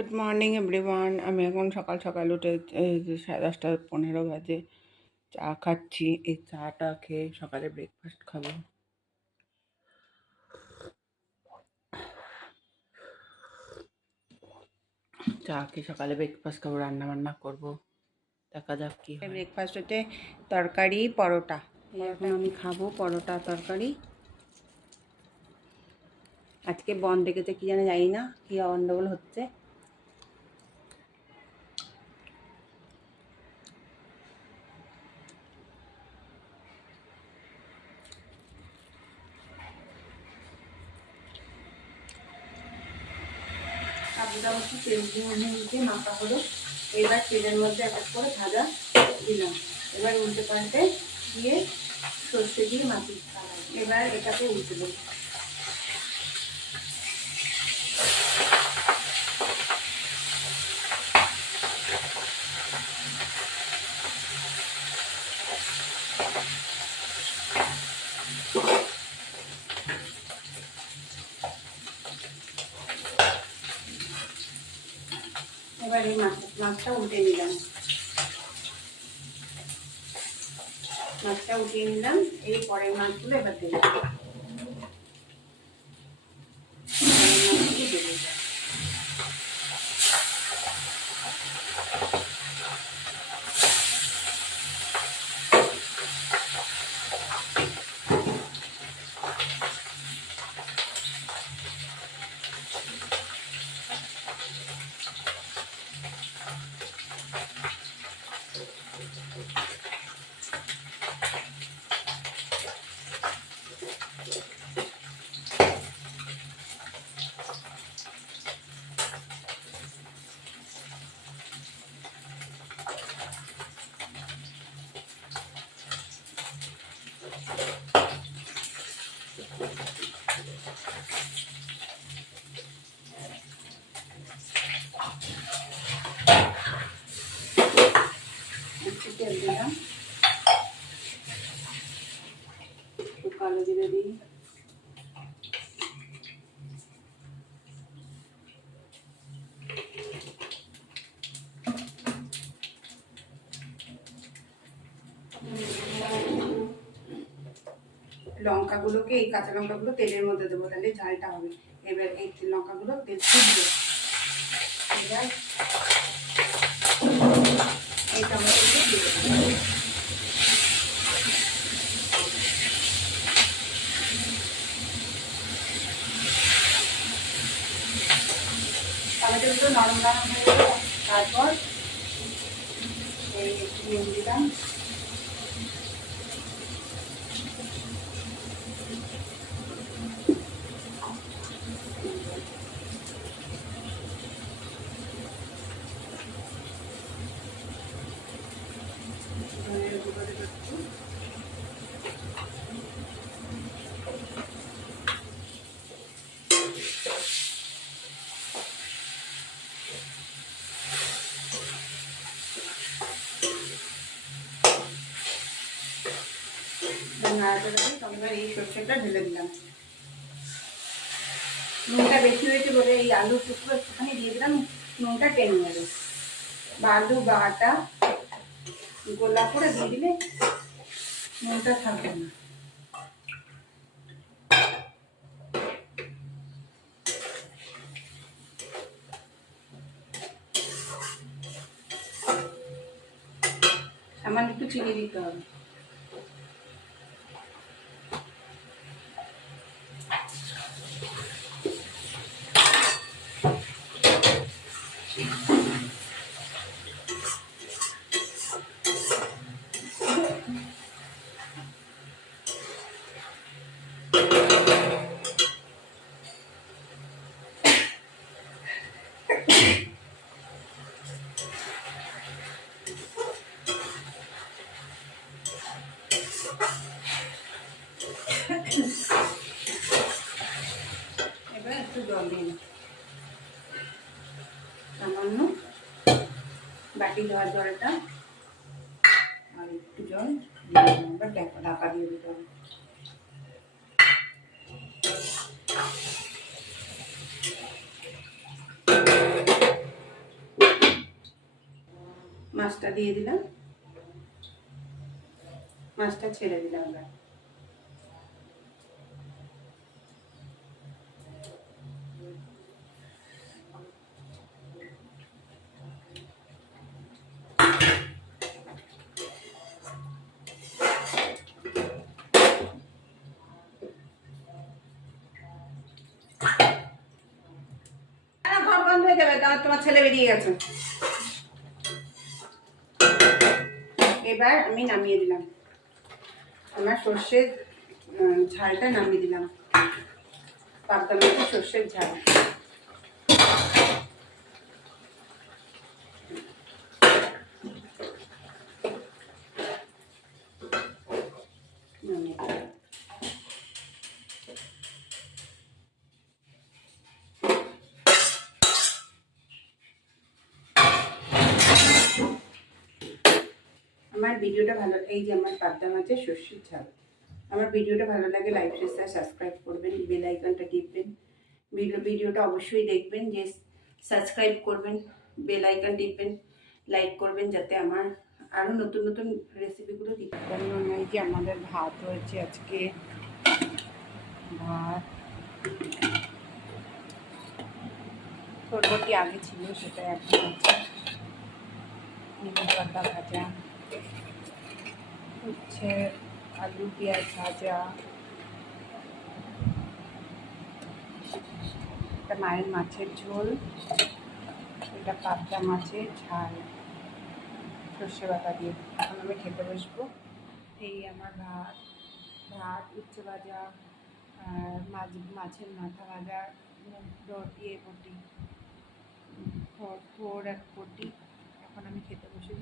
Good morning everyone আমি এখন সকাল সকাল উঠে সাড়ে দশটা পনেরো বাজে, চা খাচ্ছি, এই চাটা খেয়ে সকালে ব্রেকফাস্ট খাব। চা খেয়ে সকালে ব্রেকফাস্ট খাব রান্না বান্না করব। দেখা যাক কি ব্রেকফাস্ট হচ্ছে তরকারি, পরোটা। এখন আমি খাব, পরোটা, তরকারি। আজকে বন রেখেছে কি জানি জানি না, কি গন্ডগোল হচ্ছে। কাবুটা একটু তেল দিয়ে মাখা হলো। এবার তেলের মধ্যে এক করে ভাজা দিলাম। এবার উল্টে পাল্টে দিয়ে সর্ষে দিয়ে মাখি এবার এটাকে উল্টে দেবো। এবার এই মাছ মাছটা উল্টে নিলাম। মাছটা উঠিয়ে নিলাম, এই পরের মাছগুলো এবার দেবো। দেবো। লঙ্কাগুলোকে, এই কাঁচা লঙ্কাগুলো তেলের মধ্যে দেবো, তাহলে ঝালটা হবে। এবার এই লঙ্কাগুলো তেল ফুটবে। এবার নরম নরম হয়ে তারপর এই একটু দিলাম। এবার এই সর্ষেটা ঢেলে দিলাম। নুনটা বেশি হয়েছে বলে এই আলু টুকরো একটুখানি দিয়ে দিলাম, নুনটা টেনে নেবে। বা আলু বা আটা গোলা করে দিয়ে দিলে নুনটা থাকবে না। সামান্য একটু চিনি দিতে হবে। এবার একটু জল দিন সামান্য বাটি ধোয়ার জলটা আর একটু জল এবার ঢাকা দিয়ে দিতে হবে। মাছটা দিয়ে দিলাম। মাছটা ছেড়ে দিলাম তাহলে তোমার ছেলে বেরিয়ে গেছে। এবার আমি নামিয়ে দিলাম। আমার সর্ষের ঝালটা নামিয়ে দিলাম। পাবদা সর্ষের ঝাল নামিয়ে দিলাম। আমার ভিডিওটা ভালো, এই যে আমার পাবদা মাছের সর্ষের ঝাল। আমার ভিডিওটা ভালো লাগে লাইক শেয়ার সাবস্ক্রাইব করবেন বেল আইকনটা টিপবেন। ভিডিও, ভিডিওটা অবশ্যই দেখবেন, যে সাবস্ক্রাইব করবেন বেল আইকন টিপবেন লাইক করবেন, যাতে আমার আরও নতুন নতুন রেসিপিগুলো দিতে কারণ এই যে আমাদের ভাত হয়েছে আজকে। ভাত। বরবটি আগে ছিল, সেটা এখন আছে। ভাজা। হচ্ছে আলু, পেঁয়াজ ভাজা এটা মায়ের মাছের ঝোল এটা পাবদা মাছের ঝাল, সর্ষে বাটা দিয়ে। এখন আমি খেতে বসবো। এই আমার ভাত ভাত, উচ্ছে ভাজা মাছ, মাছের মাথা ভাজা দিয়ে বটি ফোর এক বটি এখন আমি খেতে বসে